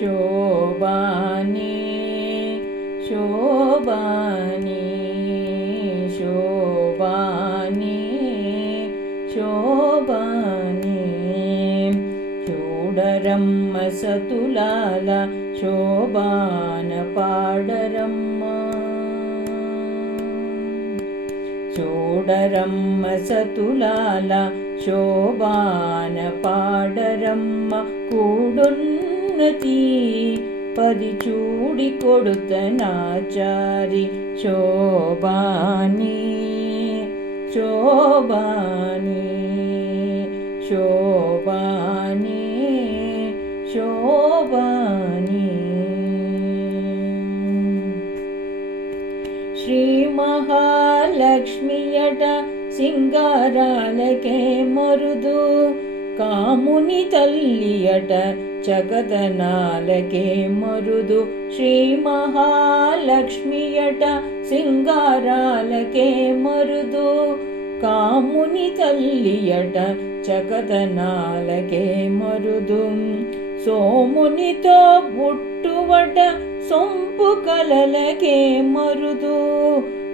శోభాని శోభాని శోభాని శోభాని చూడరమ్మ సతులాల శోభాన పాడరమ్మ చూడరమ్మ సతులాల శోభాన పాడరమ్మ కూడున్నతి పది చూడి కొడుతనాచారి శోభాని శోభాని శోభాని శోభాని శ్రీ మహాలక్ష్మియట సింగారాలకే మరుదు కాముని తల్లియట చకదనాలకే మరుదు శ్రీ మహాలక్ష్మియట సింగారాలకే మరుదు కాముని తల్లియట చకదనాలకే మరుదు సోమునితో బుట్టువట సొంపు కలలకే మరుదు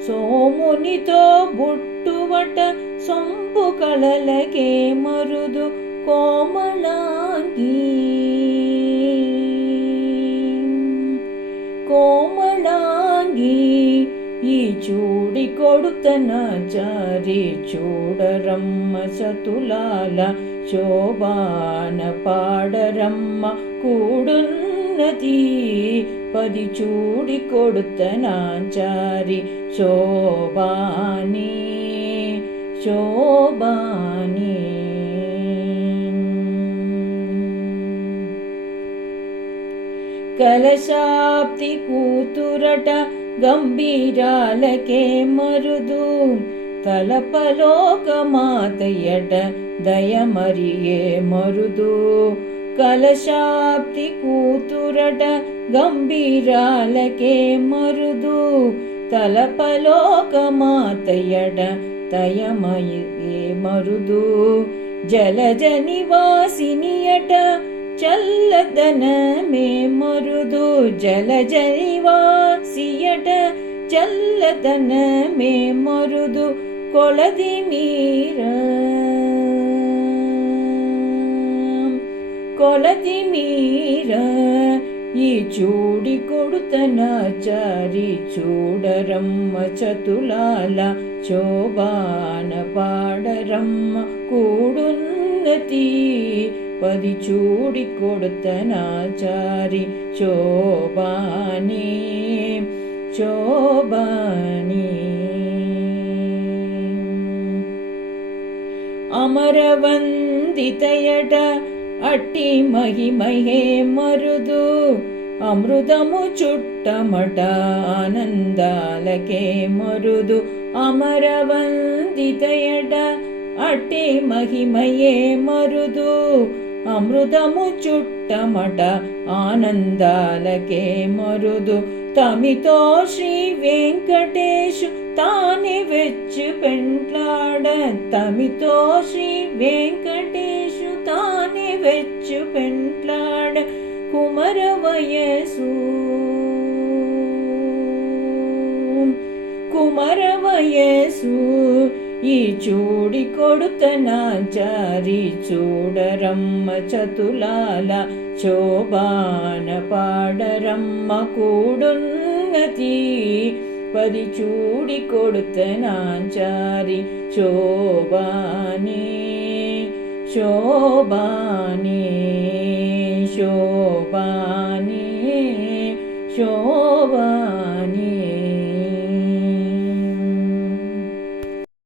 సోమునితో బుట్టువట సొంపు కళలకే మరుదు కోమళాంగి కోమళాంగి ఈ చూడి కొడుతనాచారి చూడరమ్మ సతులాల శోభాన పాడరమ్మ కూడున్నతి పది చూడి కొడుతనాచారి శోభాని శోభాని కలశాప్తి కూతురట గంభీరాలకే మరుదు తలపలోకమాతయట దయమరియే మరుదు కలశాప్తి కూతురట గంభీరాలకే మరుదు తలపలోకమాతయట దయమరియే మరుదు జలజ నివాసినియట చల్లదనమే మరుదు జలజ నివాసియట చల్లదనమే మరుదు కొలది మీర కొలది మీర ఈ చూడి కొడుతనాచారి చూడరమ్మ చతులాల శోభాన పాడరమ్మ కూడున్నతి పది చూడి కొడుతనాచారి శోభాని శోభాని అమరవందితయట అట్టి మహిమహే మరుదు అమృతము చుట్టమట ఆనందాలకే మరుదు అమరవందితయట అట్టి మహిమయే మరుదు అమృతము చుట్టమట ఆనందాలకే మరుదు తమితో శ్రీ వెంకటేశు తానే వెచ్చు పెంట్లాడ తమితో శ్రీ వెంకటేశు తానే వెచ్చు పెంట్లాడ కుమర వయసు కుమర వయసు ఈ చూడి కొడుతనాచారి చూడరమ్మ చతులాల శోభాన పాడరమ్మ కూడున్నతి పది చూడి కొడుతనాచారి శోభాని శోభాని శోభాని శోభాని